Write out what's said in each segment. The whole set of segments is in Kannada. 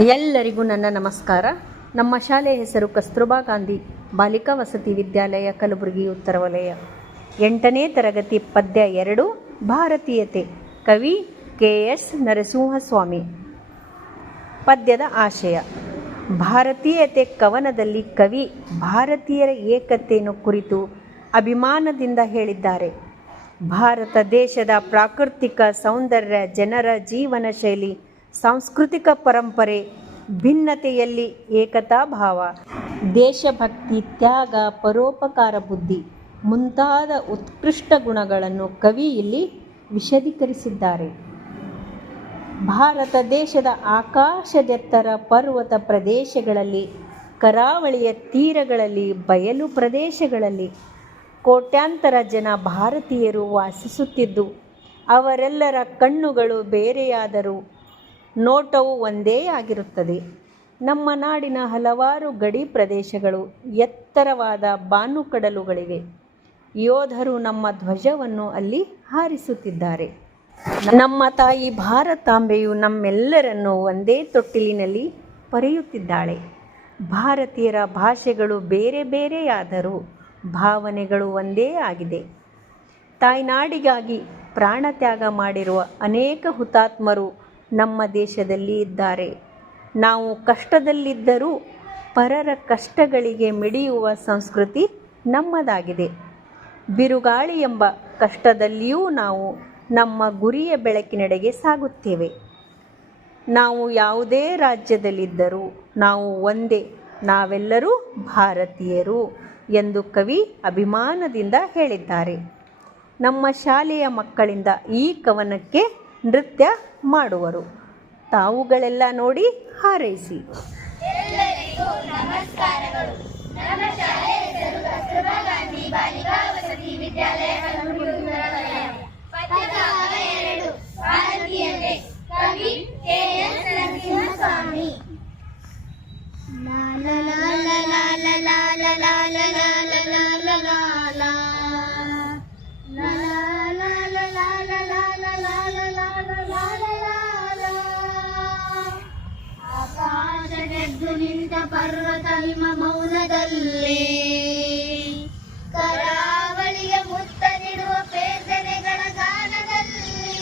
ಎಲ್ಲರಿಗೂ ನನ್ನ ನಮಸ್ಕಾರ. ನಮ್ಮ ಶಾಲೆಯ ಹೆಸರು ಕಸ್ತೂರ್ಬಾ ಗಾಂಧಿ ಬಾಲಿಕಾ ವಸತಿ ವಿದ್ಯಾಲಯ, ಕಲಬುರಗಿ ಉತ್ತರ ವಲಯ. ಎಂಟನೇ ತರಗತಿ ಪದ್ಯ ಎರಡು, ಭಾರತೀಯತೆ. ಕವಿ ಕೆ ಎಸ್ ನರಸಿಂಹಸ್ವಾಮಿ. ಪದ್ಯದ ಆಶಯ, ಭಾರತೀಯತೆ ಕವನದಲ್ಲಿ ಕವಿ ಭಾರತೀಯರ ಏಕತೆಯನ್ನು ಕುರಿತು ಅಭಿಮಾನದಿಂದ ಹೇಳಿದ್ದಾರೆ. ಭಾರತ ದೇಶದ ಪ್ರಾಕೃತಿಕ ಸೌಂದರ್ಯ, ಜನರ ಜೀವನ ಶೈಲಿ ಸಾಂಸ್ಕೃತಿಕ ಪರಂಪರೆ, ಭಿನ್ನತೆಯಲ್ಲಿ ಏಕತಾ ಭಾವ, ದೇಶಭಕ್ತಿ, ತ್ಯಾಗ, ಪರೋಪಕಾರ ಬುದ್ಧಿ ಮುಂತಾದ ಉತ್ಕೃಷ್ಟ ಗುಣಗಳನ್ನು ಕವಿ ಇಲ್ಲಿ ವಿಶದೀಕರಿಸಿದ್ದಾರೆ. ಭಾರತ ದೇಶದ ಆಕಾಶದೆತ್ತರ ಪರ್ವತ ಪ್ರದೇಶಗಳಲ್ಲಿ, ಕರಾವಳಿಯ ತೀರಗಳಲ್ಲಿ, ಬಯಲು ಪ್ರದೇಶಗಳಲ್ಲಿ ಕೋಟ್ಯಾಂತರ ಜನ ಭಾರತೀಯರು ವಾಸಿಸುತ್ತಿದ್ದು, ಅವರೆಲ್ಲರ ಕಣ್ಣುಗಳು ಬೇರೆಯಾದರೂ ನೋಟವು ಒಂದೇ ಆಗಿರುತ್ತದೆ. ನಮ್ಮ ನಾಡಿನ ಹಲವಾರು ಗಡಿ ಪ್ರದೇಶಗಳು ಎತ್ತರವಾದ ಬಾನುಕಡಲುಗಳಿವೆ. ಯೋಧರು ನಮ್ಮ ಧ್ವಜವನ್ನು ಅಲ್ಲಿ ಹಾರಿಸುತ್ತಿದ್ದಾರೆ. ನಮ್ಮ ತಾಯಿ ಭಾರತಾಂಬೆಯು ನಮ್ಮೆಲ್ಲರನ್ನು ಒಂದೇ ತೊಟ್ಟಿಲಿನಲ್ಲಿ ಪರೆಯುತ್ತಿದ್ದಾಳೆ. ಭಾರತೀಯರ ಭಾಷೆಗಳು ಬೇರೆ ಬೇರೆಯಾದರೂ ಭಾವನೆಗಳು ಒಂದೇ ಆಗಿದೆ. ತಾಯ್ನಾಡಿಗಾಗಿ ಪ್ರಾಣತ್ಯಾಗ ಮಾಡಿರುವ ಅನೇಕ ಹುತಾತ್ಮರು ನಮ್ಮ ದೇಶದಲ್ಲಿ ಇದ್ದಾರೆ. ನಾವು ಕಷ್ಟದಲ್ಲಿದ್ದರೂ ಪರರ ಕಷ್ಟಗಳಿಗೆ ಮಿಡಿಯುವ ಸಂಸ್ಕೃತಿ ನಮ್ಮದಾಗಿದೆ. ಬಿರುಗಾಳಿ ಎಂಬ ಕಷ್ಟದಲ್ಲಿಯೂ ನಾವು ನಮ್ಮ ಗುರಿಯ ಬೆಳಕಿನೆಡೆಗೆ ಸಾಗುತ್ತೇವೆ. ನಾವು ಯಾವುದೇ ರಾಜ್ಯದಲ್ಲಿದ್ದರೂ ನಾವು ಒಂದೇ, ನಾವೆಲ್ಲರೂ ಭಾರತೀಯರು ಎಂದು ಕವಿ ಅಭಿಮಾನದಿಂದ ಹೇಳಿದ್ದಾರೆ. ನಮ್ಮ ಶಾಲೆಯ ಮಕ್ಕಳಿಂದ ಈ ಕವನಕ್ಕೆ ನೃತ್ಯ ಮಾಡುವರು. ತಾವುಗಳೆಲ್ಲ ನೋಡಿ ಹಾರೈಸಿ. ಎಲ್ಲರಿಗೂ ನಮಸ್ಕಾರಗಳು. ನಮ್ಮ ಶಾಲೆ ಹೆಸರು ಕಸ್ತೂರ್ಬಾ ಗಾಂಧಿ ಬಾಲಿಕಾ ವಸತಿ ವಿದ್ಯಾಲಯ, ಕಲಬುರಗಿ ಉತ್ತರ ವಲಯ ಪದ್ಯಭಾಗ ಎರಡು. ಭಾರತೀಯತೆ ಕವಿ ನಿಂತ ಪರ್ವತ ಹಿಮ ಮೌನದಲ್ಲಿ. ಕರಾವಳಿಯ ಮುತ್ತ ನೀಡುವ ಪೇದನೆಗಳ ಗಾನದಲ್ಲಿ.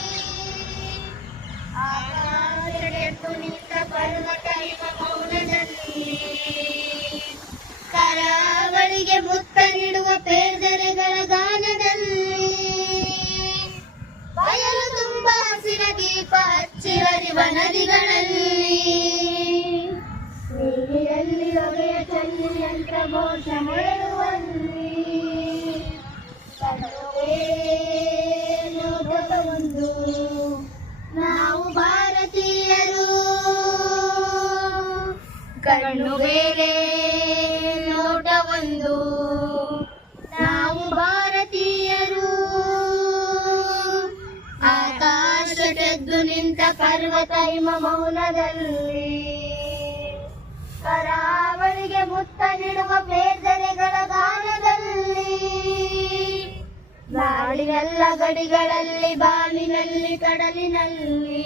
ನಿಂತ ಪರ್ವತ ಹಿಮ ಮೌನದಲ್ಲಿ. ಕರಾವಳಿಗೆ ಮುತ್ತ ನೀಡುವ ಪೇದನೆಗಳ ಗಾನದಲ್ಲಿ. ಬಯಲು ತುಂಬ ಹಸಿರ ದೀಪ ಹಚ್ಚಿರರಿವ ನದಿಗಳಲ್ಲಿ ನೀರಿನಲ್ಲಿ ಹೊಗೆಯ ಚಲ್ಲಿ ಯಂತ್ರ ಘೋಷ ಹೇಳುವಲ್ಲಿ. ಒಂದು ನಾವು ಭಾರತೀಯರು. ಕಣ್ಣು ಬೇರೆ ನೋಟ ಒಂದು ನಾವು ಭಾರತೀಯರು. ಆಕಾಶದ್ದು ನಿಂತ ಪರ್ವತ ಹಿಮ ಮೌನದಲ್ಲಿ. ಕರಾವಳಿಗೆ ಮುತ್ತ ನೀಡುವ ಬೇದನೆಗಳ ಗಾನದಲ್ಲಿ. ನಾಡಿನೆಲ್ಲ ಗಡಿಗಳಲ್ಲಿ, ಬಾನಿನಲ್ಲಿ, ಕಡಲಿನಲ್ಲಿ.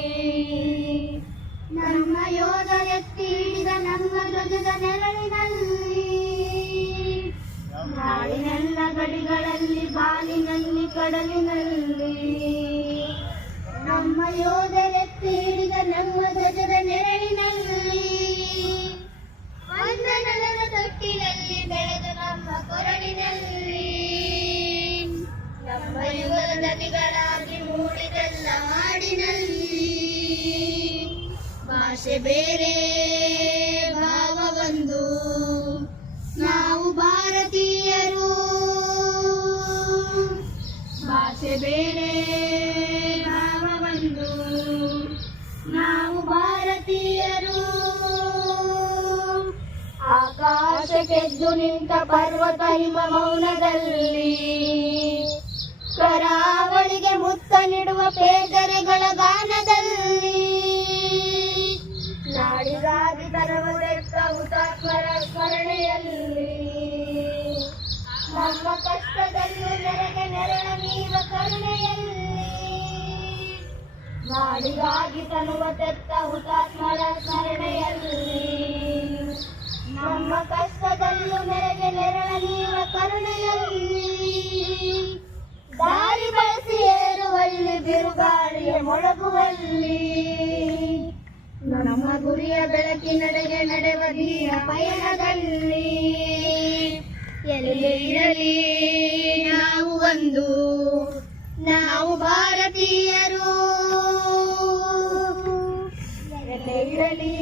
ನಮ್ಮ ಯೋಧರೆತ್ತಿ ಹಿಡಿದ ನಮ್ಮ ಧ್ವಜದ ನೆರಳಿನಲ್ಲಿ. ನಾಡಿನೆಲ್ಲ ಗಡಿಗಳಲ್ಲಿ, ಬಾನಿನಲ್ಲಿ, ಕಡಲಿನಲ್ಲಿ. ಭಾಷೆ ಬೇರೆ ಭಾವ ನಾವು ಭಾರತೀಯರು. ಭಾಷೆ ಬೇರೆ ಭಾವ ನಾವು ಭಾರತೀಯರು. ಆಕಾಶಕ್ಕೆದ್ದು ನಿಂತ ಪರ್ವತ ಹಿಮ ಮೌನದಲ್ಲಿ. ಕರಾವಳಿಗೆ ಮುತ್ತ ನೀಡುವ ಬೇದರೆಗಳ ನಮ್ಮ ಕಷ್ಟದಲ್ಲೂ ನೆರೆಗೆ ನೆರಳ ನೀವ ಕರುಣೆಯಲ್ಲಿ. ನಾಡಿಗಾಗಿ ತನುವ ತೆತ್ತ ಹುತಾತ್ಮರ ಸ್ಮರಣೆಯಲ್ಲಿ. ನಮ್ಮ ಕಷ್ಟದಲ್ಲೂ ಮೆರೆಗೆ ನೆರಳ ನೀವ ಕರುಣೆಯಲ್ಲಿ. ದಾರಿ ಬಳಸಿ ಏರುವಲ್ಲಿ, ಬಿರುಗಾಳಿಯ ಮೊಳಗುವಲ್ಲಿ. ನಮ್ಮ ಗುರಿಯ ಬೆಳಕಿನಡೆಗೆ ನಡೆವ ದೀನ ಪಯಣದಲ್ಲಿ. ಎಲ್ಲೇ ಇರಲಿ ನಾವು ಒಂದು? ನಾವು ಭಾರತೀಯರು. ಎಲ್ಲೇ ಇರಲಿ